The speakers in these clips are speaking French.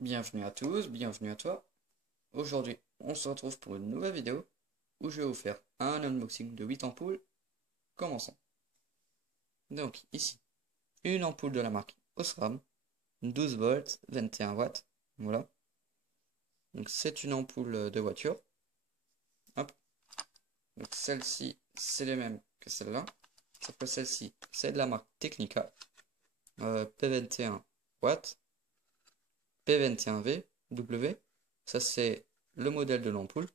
Bienvenue à tous, bienvenue à toi. Aujourd'hui, on se retrouve pour une nouvelle vidéo où je vais vous faire un unboxing de 8 ampoules. Commençons. Donc ici, une ampoule de la marque Osram, 12 volts, 21 watts. Voilà. Donc c'est une ampoule de voiture. Hop. Donc celle-ci, c'est les mêmes que celle-là. Sauf que celle-ci, c'est de la marque Technica. P21 watts, P21V, W. Ça c'est le modèle de l'ampoule.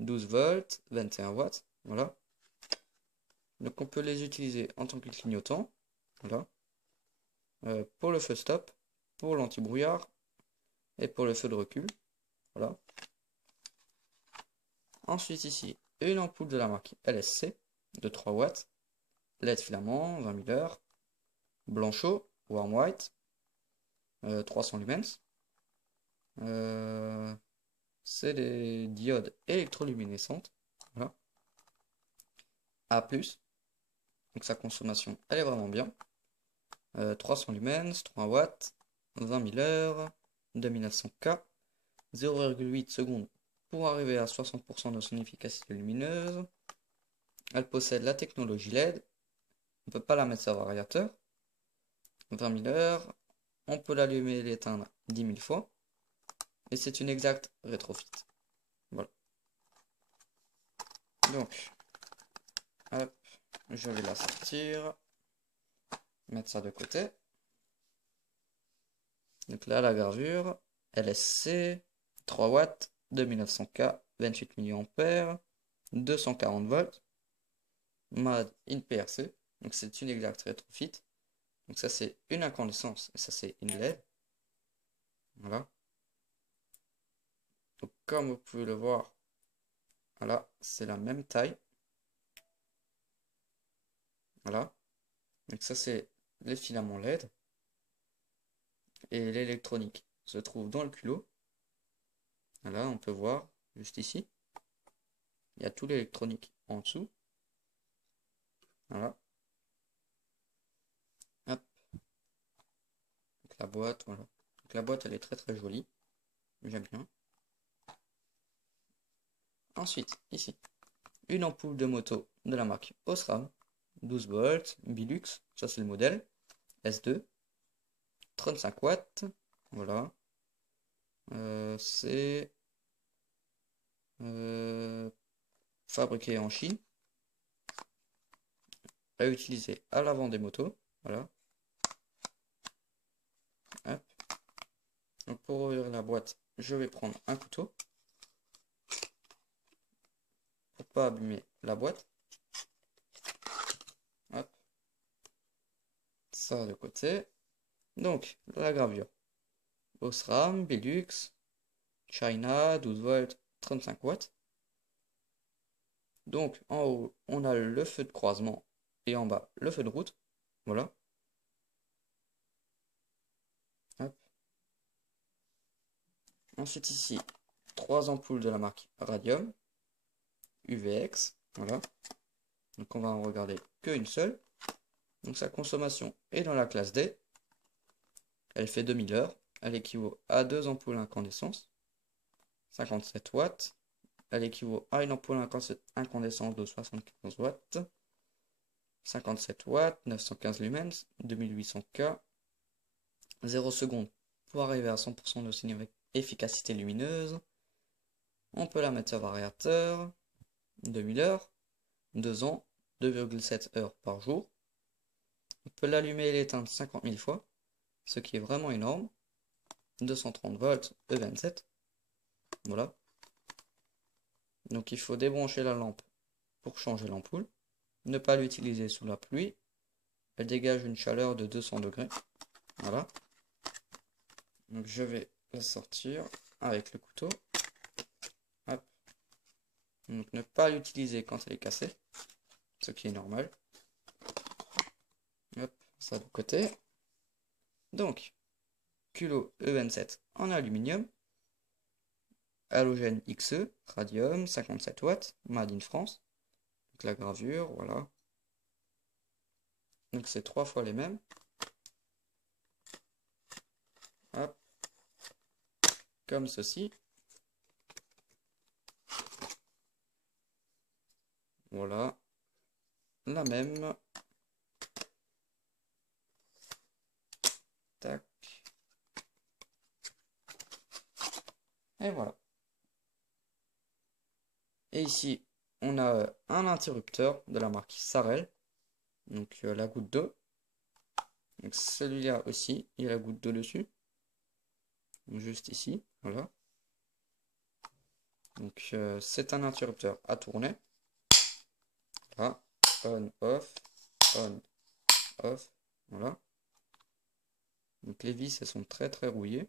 12 volts, 21 watts, voilà. Donc on peut les utiliser en tant que clignotant, voilà. Pour le feu stop, pour l'anti-brouillard et pour le feu de recul, voilà. Ensuite ici, une ampoule de la marque LSC de 3 watts, LED filament, 20 000 heures, blanc chaud, warm white, 300 lumens. C'est des diodes électroluminescentes, voilà. A+, donc sa consommation elle est vraiment bien. 300 lumens, 3 watts, 20 000 heures, 2900K, 0,8 secondes pour arriver à 60% de son efficacité lumineuse. Elle possède la technologie LED. On ne peut pas la mettre sur variateur. 20 000 heures. On peut l'allumer et l'éteindre 10 000 fois. Et c'est une exacte rétrofit. Voilà. Donc, hop, je vais la sortir. Mettre ça de côté. Donc là, la gravure. LSC, 3 watts, 2900K, 28 mA, 240 volts. Made in PRC. Donc c'est une exacte rétrofit. Donc ça c'est une incandescence et ça c'est une LED. Voilà. Donc comme vous pouvez le voir, voilà, c'est la même taille. Voilà. Donc ça c'est les filaments LED. Et l'électronique se trouve dans le culot. Voilà, on peut voir juste ici. Il y a tout l'électronique en dessous. Voilà. Hop. Donc la boîte, voilà. Donc la boîte elle est très très jolie. J'aime bien. Ensuite, ici, une ampoule de moto de la marque Osram. 12 volts, Bilux, ça c'est le modèle. S2. 35 watts. Voilà. C'est fabriqué en Chine. À utiliser à l'avant des motos. Voilà. Hop. Donc pour ouvrir la boîte, je vais prendre un couteau. Pour pas abîmer la boîte. Hop. Ça de côté. Donc, la gravure. Osram, Belux, China, 12 volts, 35 watts. Donc, en haut, on a le feu de croisement et en bas, le feu de route. Voilà. Hop. Ensuite, ici, 3 ampoules de la marque Radium, UVX. Voilà. Donc, on va en regarder qu'une seule. Donc, sa consommation est dans la classe D. Elle fait 2000 heures. Elle équivaut à 2 ampoules incandescence. 57 watts. Elle équivaut à une ampoule incandescence de 75 watts. 57 watts, 915 lumens, 2800K, 0 secondes pour arriver à 100% de son efficacité lumineuse. On peut la mettre sur variateur, 2000 heures, 2 ans, 2,7 heures par jour. On peut l'allumer et l'éteindre 50 000 fois, ce qui est vraiment énorme. 230 volts E27. Voilà. Donc il faut débrancher la lampe pour changer l'ampoule. Ne pas l'utiliser sous la pluie. Elle dégage une chaleur de 200 degrés. Voilà. Donc je vais la sortir avec le couteau. Hop. Donc ne pas l'utiliser quand elle est cassée, ce qui est normal. Hop, ça de côté. Donc, culot E27 en aluminium. Halogène XE, radium, 57 watts, made in France. Donc la gravure, voilà. Donc c'est 3 fois les mêmes. Hop. comme ceci. Voilà. La même. Tac. Et voilà. Et ici, on a un interrupteur de la marque Sarel. Donc la goutte d'eau. Donc celui-là aussi, il y a la goutte d'eau dessus. Donc, juste ici, voilà. Donc c'est un interrupteur à tourner. Là, on, off, voilà. Donc les vis, elles sont très très rouillées.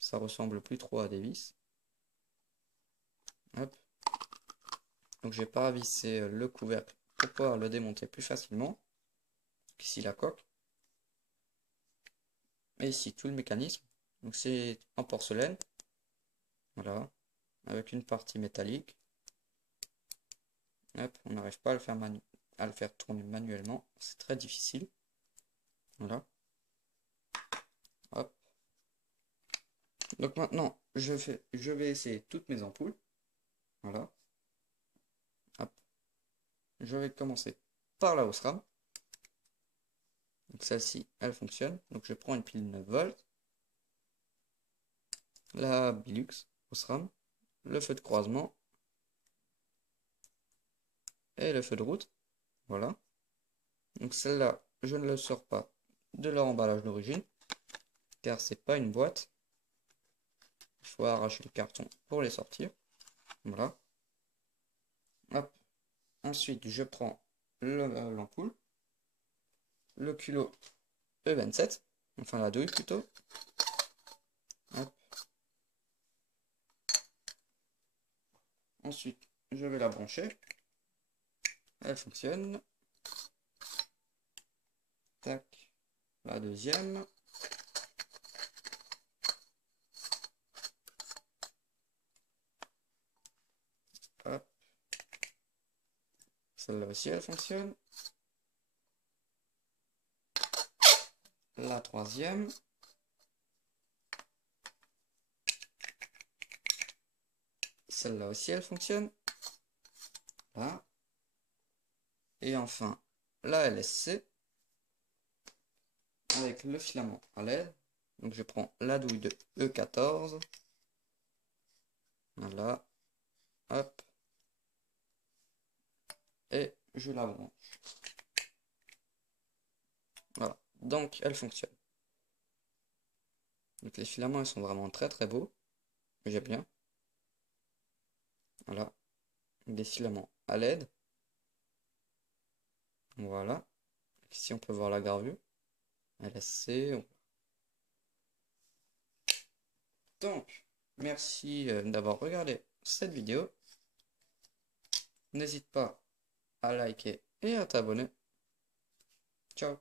Ça ressemble plus trop à des vis. Hop. Donc j'ai paravissé le couvercle pour pouvoir le démonter plus facilement. Ici la coque. Et ici tout le mécanisme. Donc c'est en porcelaine. Voilà. Avec une partie métallique. Hop, on n'arrive pas à le faire tourner manuellement. C'est très difficile. Voilà. Hop. Donc maintenant, je vais essayer toutes mes ampoules. Voilà. Hop. Je vais commencer par la Osram. Donc celle-ci, elle fonctionne. Donc je prends une pile 9 volts. La Bilux Osram. Le feu de croisement. Et le feu de route. Voilà. Donc celle-là, je ne le sors pas de leur emballage d'origine. Car c'est pas une boîte. Il faut arracher le carton pour les sortir. Voilà. Hop. Ensuite, je prends l'ampoule. Le culot E27. Enfin la douille plutôt. Hop. Ensuite, je vais la brancher. Elle fonctionne. Tac. La deuxième. Hop. Celle-là aussi, elle fonctionne. La troisième. Celle-là aussi, elle fonctionne. Là. Et enfin, la LSC. Avec le filament à LED. Donc je prends la douille de E14. Voilà. Hop. Et je la branche. Voilà. Donc elle fonctionne. Donc les filaments, ils sont vraiment très très beaux. J'aime bien. Voilà. Des filaments à LED. Voilà. Ici on peut voir la gravure. LSC. Donc, merci d'avoir regardé cette vidéo. N'hésite pas à liker et à t'abonner. Ciao.